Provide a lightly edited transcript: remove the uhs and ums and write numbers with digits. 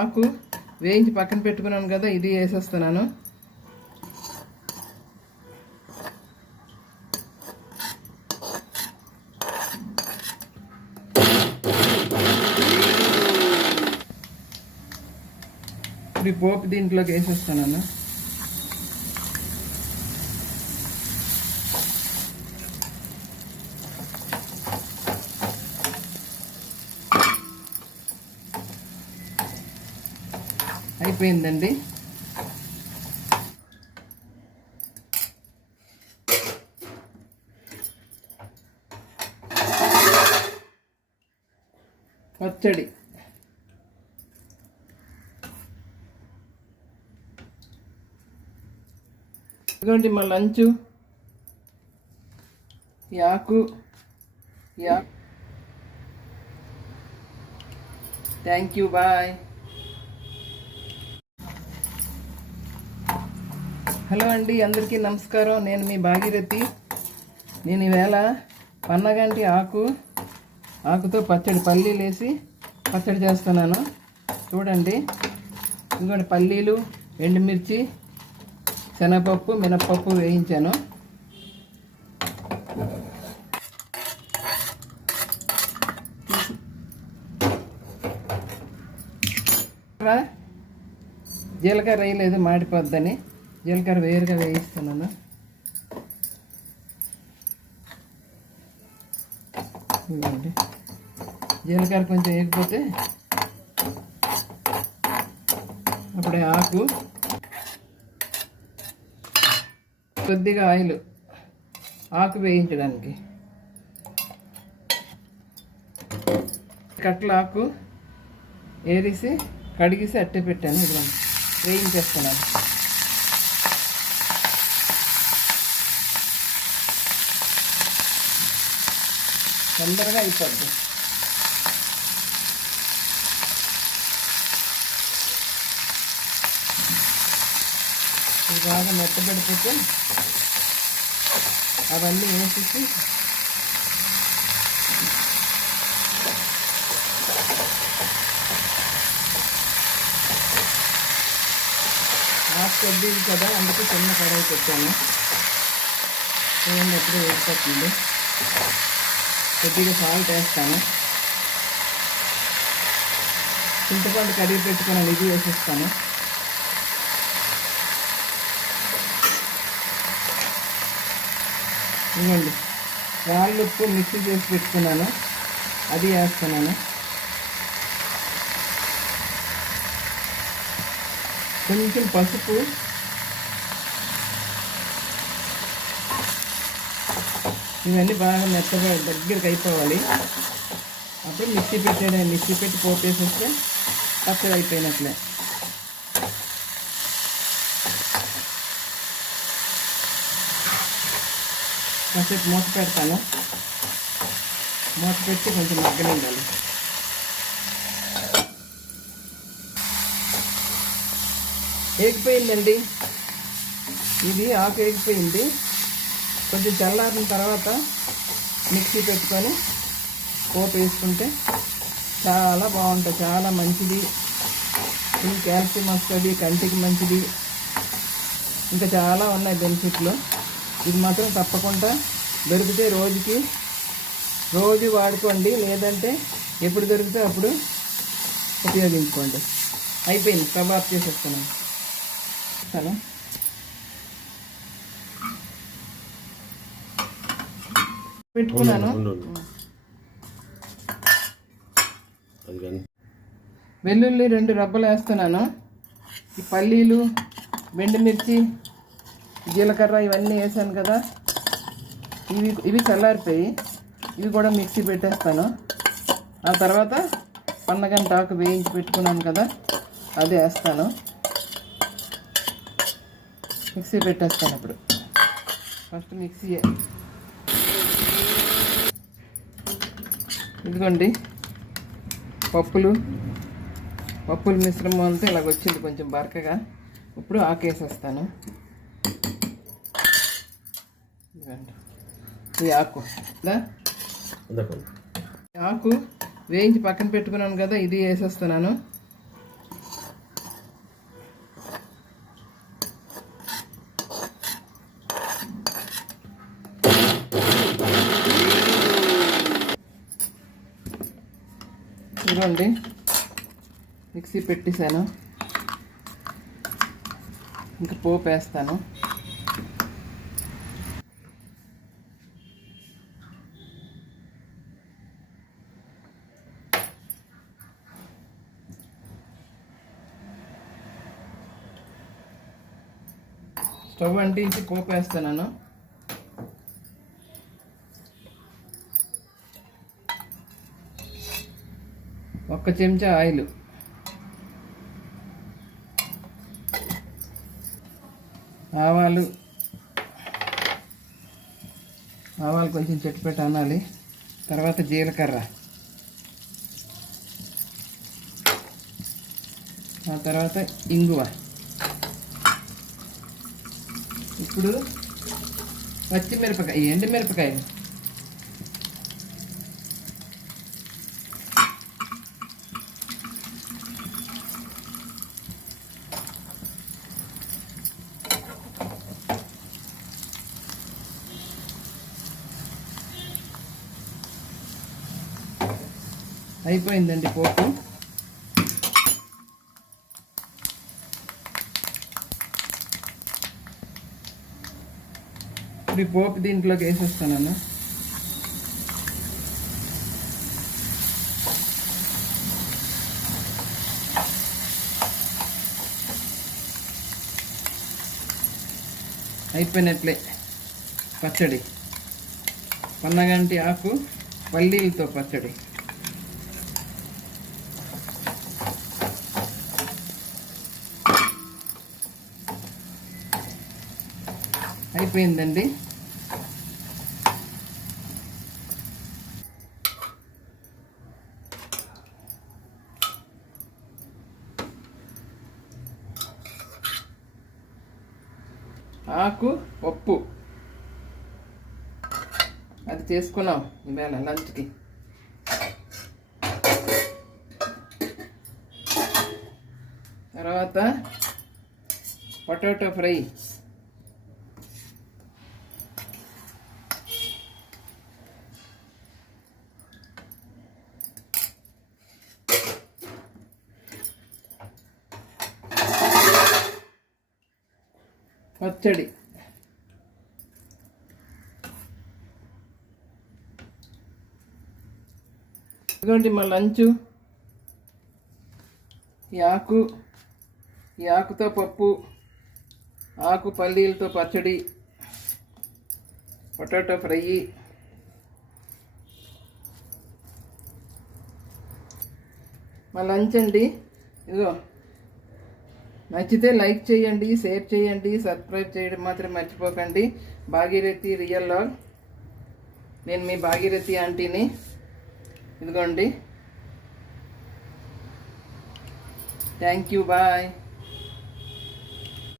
ఆకు వేయించి పక్కన పెట్టుకున్నాను కదా, ఇది వేసేస్తున్నాను. ఇప్పుడు ఈ పోపు దీంట్లోకి వేసేస్తాను. అయిపోయిందండి. పచ్చడి ఇదిగోండి మా లంచు. యాకు థ్యాంక్ యూ, బాయ్. హలో అండి, అందరికీ నమస్కారం. నేను మీ భాగీరథి. నేను ఈవేళ పన్నగంటి ఆకుతో పచ్చడి, పల్లీలు వేసి పచ్చడి చేస్తున్నాను. చూడండి, ఇంకోటి పల్లీలు, ఎండుమిర్చి, శనగపప్పు, మినప్పప్పు వేయించాను. జీలకర్ర వేయలేదు, మాడిపోద్దని జీలకర్ర వేరుగా వేయిస్తున్నాను. ఇవ్వండి, జీలకర్ర కొంచెం వేయకపోతే అప్పుడే ఆకు, కొద్దిగా ఆయిల్ ఆకు వేయించడానికి. కట్ల ఆకు ఏరిసి కడిగేసి అట్టే పెట్టాను. ఇదిగోండి, వేయించేస్తున్నాను. తొందరగా అయిపోద్ది. ఇది బాగా మెత్తబడిపోతే అవన్నీ వేసేసి ఆకు కొద్దిది కదా, అందుకే చిన్న కడాయి పెట్టాను. చూడండి, ఎప్పుడు వేసిపోతుంది. కొద్దిగా సాల్ట్ వేస్తాను. చింతపండు కడిగి పెట్టుకుని ఇది వేసేస్తాను. ఇవ్వండి, రాళ్ళు ఉప్పు మిక్సీ చేసి పెట్టుకున్నాను, అది వేస్తున్నాను. కొంచెం పసుపు, ఇవన్నీ బాగా మెత్తగా దగ్గరికి అయిపోవాలి. అప్పుడు మిక్సీ పెట్టి పోపేసేస్తే పచ్చడి అయిపోయినట్లే. కాసేపు మూత పెడతాను. మూత పెట్టి కొంచెం మగ్గనివ్వాలి. ఏగిపోయిందండి, ఇది ఆకు ఏగిపోయింది. కొంచెం చల్లారిన తర్వాత మిక్సీ పెట్టుకొని పోపు వేసుకుంటే చాలా బాగుంటుంది, చాలా మంచిది. కాల్షియం వస్తుంది, కంటికి మంచిది, ఇంకా చాలా ఉన్నాయి బెనిఫిట్లు. ఇది మాత్రం తప్పకుండా దొరికితే రోజు వాడుకోండి, లేదంటే ఎప్పుడు దొరికితే అప్పుడు ఉపయోగించుకోండి. అయిపోయింది, స్టవ్ ఆఫ్ చేసేస్తున్నాను. పెట్టుకున్నాను. వెల్లుల్లి 2 రబ్బలు వేస్తున్నాను. ఈ పల్లీలు, ఎండుమిర్చి, జీలకర్ర ఇవన్నీ వేసాను కదా, ఇవి చల్లారిపోయి ఇవి కూడా మిక్సీ పెట్టేస్తాను. ఆ తర్వాత పన్నగంట ఆకు వేయించి పెట్టుకున్నాను కదా, అది వేస్తాను. మిక్సీ పెట్టేస్తాను. ఇప్పుడు ఫస్ట్ మిక్సీ, ఇదిగోండి పప్పులు మిశ్రమం అంతా ఇలాగ వచ్చింది, కొంచెం బరకగా. ఇప్పుడు ఆకేసేస్తాను. ఈ ఆకు వేయించి పక్కన పెట్టుకున్నాను కదా, ఇది వేసేస్తున్నాను. ఇదిగోండి మిక్సీ పెట్టేశాను. ఇంకా పోపు వేస్తాను. స్టవ్ అంటించి పోపు వేస్తున్నాను. ఒక్క చెంచా ఆయిల్, ఆవాలు కొంచెం చెట్టుపెట్టి అనాలి. తర్వాత జీలకర్ర, ఆ తర్వాత ఇంగువ. ఇప్పుడు పచ్చిమిరపకాయ, ఎండుమిరపకాయలు, అయిపోయిందండి పోపు. ఇప్పుడు ఈ పోపు దీంట్లోకి వేసేస్తాను. అయిపోయినట్లే పచ్చడి. పన్నగంటి ఆకు పల్లీలతో పచ్చడి. అయిపోయిందండి. ఆకు పప్పు అది చేసుకున్నాం ఇవాళ లంచ్కి. తర్వాత పొటాటో ఫ్రై, పచ్చడి, ఇదిగోండి మా లంచు. ఈ ఆకుతో పప్పు, ఆకు పల్లీలతో పచ్చడి, పొటాటో ఫ్రై. మా లంచ్ అండి. ఇదిగో నచ్చితే లైక్ చేయండి, షేర్ చేయండి, సబ్స్క్రైబ్ చేయడం మాత్రం మర్చిపోకండి. Bhagirathi real vlog. నేను మీ భాగీరథి ఆంటీని. ఇదిగోండి. Thank you, bye.